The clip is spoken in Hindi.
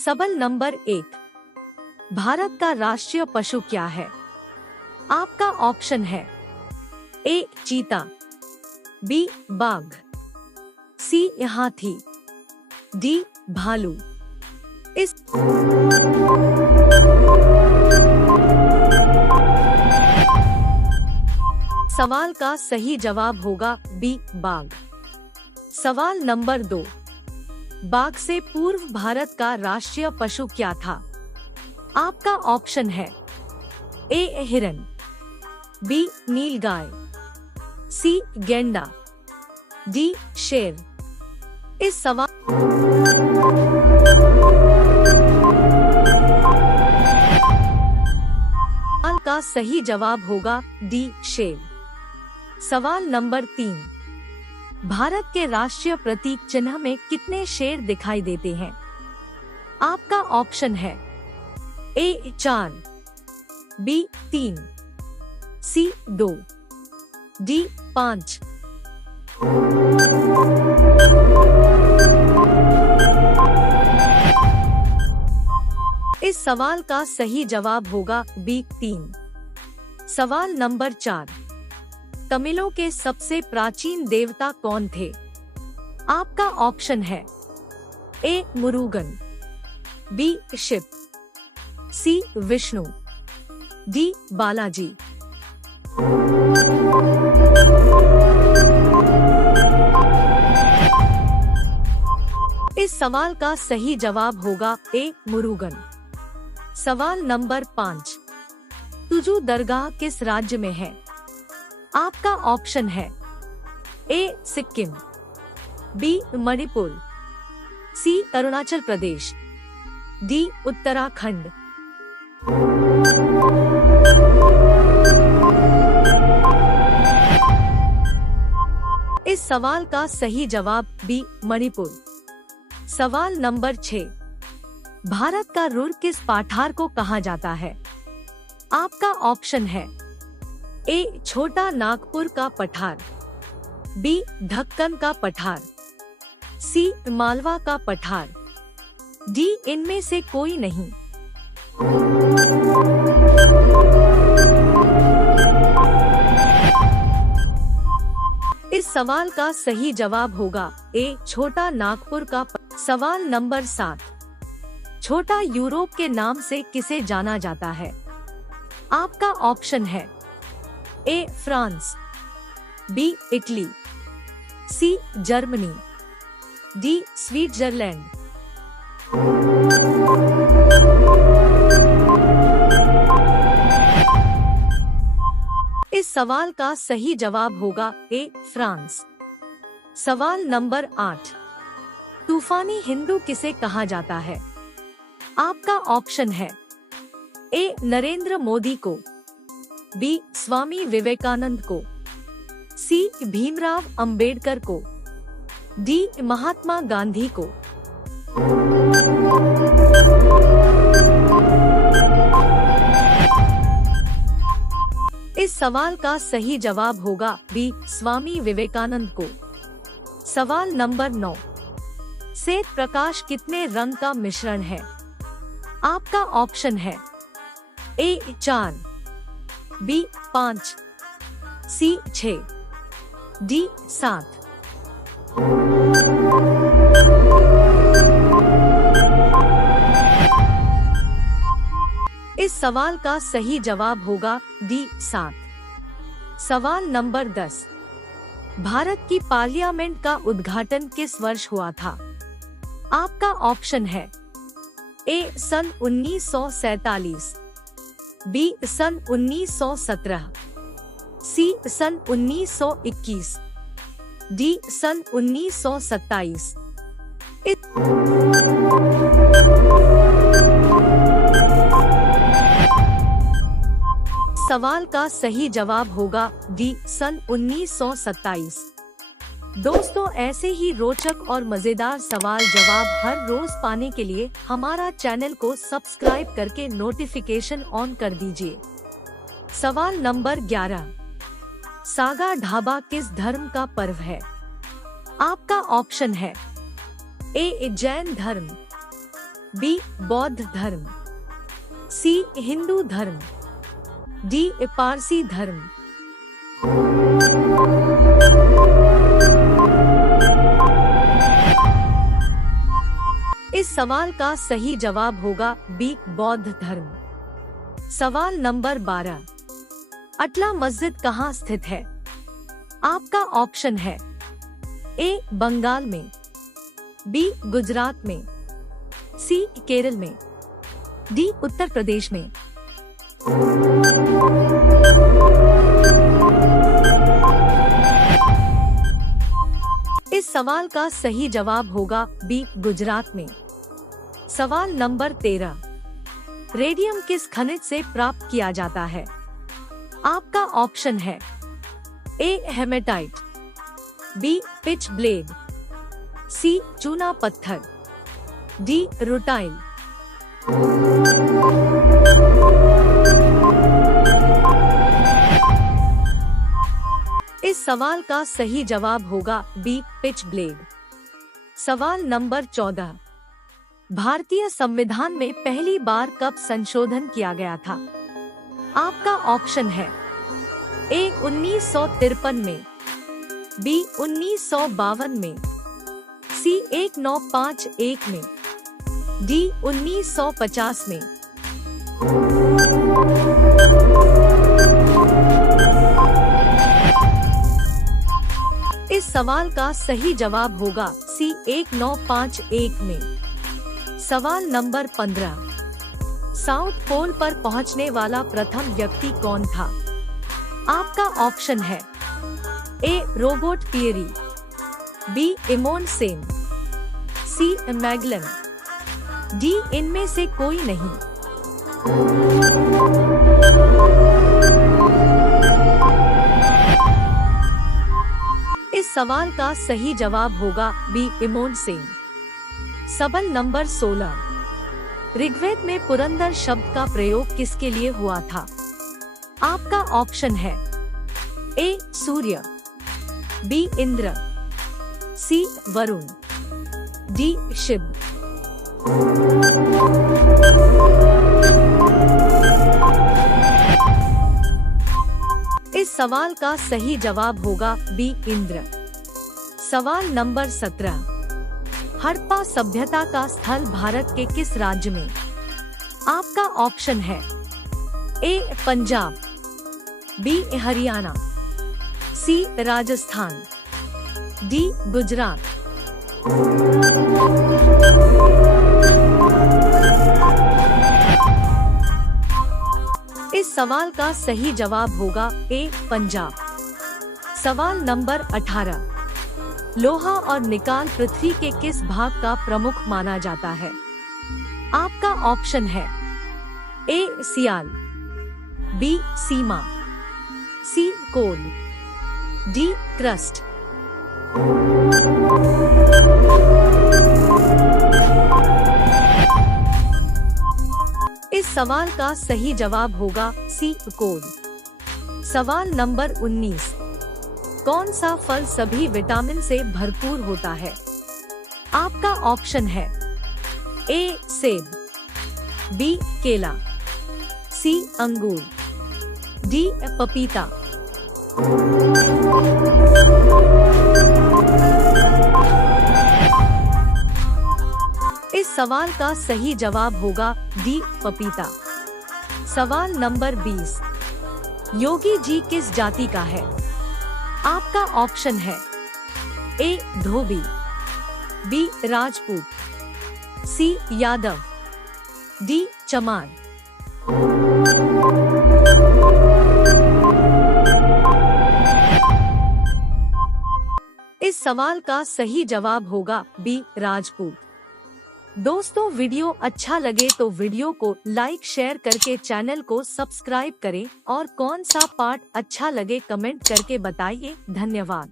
सवाल नंबर 1। भारत का राष्ट्रीय पशु क्या है? आपका ऑप्शन है ए चीता, बी बाघ, सी हाथी, डी भालू। इस सवाल का सही जवाब होगा बी बाघ। सवाल नंबर 2। बाघ से पूर्व भारत का राष्ट्रीय पशु क्या था? आपका ऑप्शन है ए हिरन, बी नीलगाय, सी गैंडा, डी शेर। इस सवाल का सही जवाब होगा डी शेर। सवाल नंबर 3। भारत के राष्ट्रीय प्रतीक चिन्ह में कितने शेर दिखाई देते हैं? आपका ऑप्शन है ए 4, बी 3, सी 2, डी 5। इस सवाल का सही जवाब होगा बी 3। सवाल नंबर 4। तमिलों के सबसे प्राचीन देवता कौन थे? आपका ऑप्शन है ए मुरुगन, बी शिव, सी विष्णु, डी बालाजी। इस सवाल का सही जवाब होगा ए मुरुगन। सवाल नंबर 5। तुजू दरगाह किस राज्य में है? आपका ऑप्शन है ए सिक्किम, बी मणिपुर, सी अरुणाचल प्रदेश, डी उत्तराखंड। इस सवाल का सही जवाब बी मणिपुर। सवाल नंबर 6। भारत का रुर किस पठार को कहा जाता है? आपका ऑप्शन है ए छोटा नागपुर का पठार, बी ढक्कन का पठार, सी मालवा का पठार, डी इनमें से कोई नहीं। इस सवाल का सही जवाब होगा ए छोटा नागपुर का सवाल नंबर 7। छोटा यूरोप के नाम से किसे जाना जाता है? आपका ऑप्शन है A France, B Italy, C Germany, D Switzerland. इस सवाल का सही जवाब होगा ए फ्रांस। सवाल नंबर 8। तूफानी हिंदू किसे कहा जाता है? आपका ऑप्शन है ए नरेंद्र मोदी को, बी स्वामी विवेकानंद को, सी भीमराव अंबेडकर को, डी महात्मा गांधी को। इस सवाल का सही जवाब होगा बी स्वामी विवेकानंद को। सवाल नंबर 9। श्वेत प्रकाश कितने रंग का मिश्रण है? आपका ऑप्शन है ए 4, बी 5, सी 6, डी 7। इस सवाल का सही जवाब होगा डी 7। सवाल नंबर 10। भारत की पार्लियामेंट का उद्घाटन किस वर्ष हुआ था? आपका ऑप्शन है ए सन 1947, बी सन 1917, सी सन 1921, डी सन 1927। सवाल का सही जवाब होगा डी सन 1927। दोस्तों, ऐसे ही रोचक और मजेदार सवाल जवाब हर रोज पाने के लिए हमारा चैनल को सब्सक्राइब करके नोटिफिकेशन ऑन कर दीजिए। सवाल नंबर 11। सागा ढाबा किस धर्म का पर्व है? आपका ऑप्शन है ए जैन धर्म, बी बौद्ध धर्म, सी हिंदू धर्म, डी पारसी धर्म। इस सवाल का सही जवाब होगा बी बौद्ध धर्म। सवाल नंबर 12, अटला मस्जिद कहाँ स्थित है? आपका ऑप्शन है ए बंगाल में, बी गुजरात में, सी केरल में, डी उत्तर प्रदेश में। इस सवाल का सही जवाब होगा बी गुजरात में। सवाल नंबर 13, रेडियम किस खनिज से प्राप्त किया जाता है? आपका ऑप्शन है ए हेमेटाइट, बी पिच ब्लेड, सी चूना पत्थर, डी रुटाइल। इस सवाल का सही जवाब होगा बी पिच ब्लेड। सवाल नंबर 14, भारतीय संविधान में पहली बार कब संशोधन किया गया था? आपका ऑप्शन है ए 1953 में, बी 1952 में, सी 1951 में, डी 1950 में। इस सवाल का सही जवाब होगा सी 1951 में। सवाल नंबर 15, साउथ पोल पर पहुंचने वाला प्रथम व्यक्ति कौन था? आपका ऑप्शन है ए रोबर्ट पियरी, बी इमोन सेन, सी मैगलन, डी इनमें से कोई नहीं। इस सवाल का सही जवाब होगा बी इमोन सेन। सवाल नंबर 16, ऋग्वेद में पुरंदर शब्द का प्रयोग किसके लिए हुआ था? आपका ऑप्शन है ए सूर्य, बी इंद्र, सी वरुण, डी शिव। इस सवाल का सही जवाब होगा बी इंद्र। सवाल नंबर 17, हड़प्पा सभ्यता का स्थल भारत के किस राज्य में? आपका ऑप्शन है ए पंजाब, बी हरियाणा, सी राजस्थान, डी गुजरात। इस सवाल का सही जवाब होगा ए पंजाब। सवाल नंबर 18, लोहा और निकाल पृथ्वी के किस भाग का प्रमुख माना जाता है? आपका ऑप्शन है ए सियाल, बी सीमा, सी कोल, डी क्रस्ट। इस सवाल का सही जवाब होगा सी कोल। सवाल नंबर 19, कौन सा फल सभी विटामिन से भरपूर होता है? आपका ऑप्शन है ए सेब, बी केला, सी अंगूर, डी पपीता। इस सवाल का सही जवाब होगा डी पपीता। सवाल नंबर 20, योगी जी किस जाति का है? आपका ऑप्शन है ए धोबी, बी राजपूत, सी यादव, डी चमार। इस सवाल का सही जवाब होगा बी राजपूत। दोस्तों, वीडियो अच्छा लगे तो वीडियो को लाइक शेयर करके चैनल को सब्सक्राइब करें और कौन सा पार्ट अच्छा लगे कमेंट करके बताइए। धन्यवाद।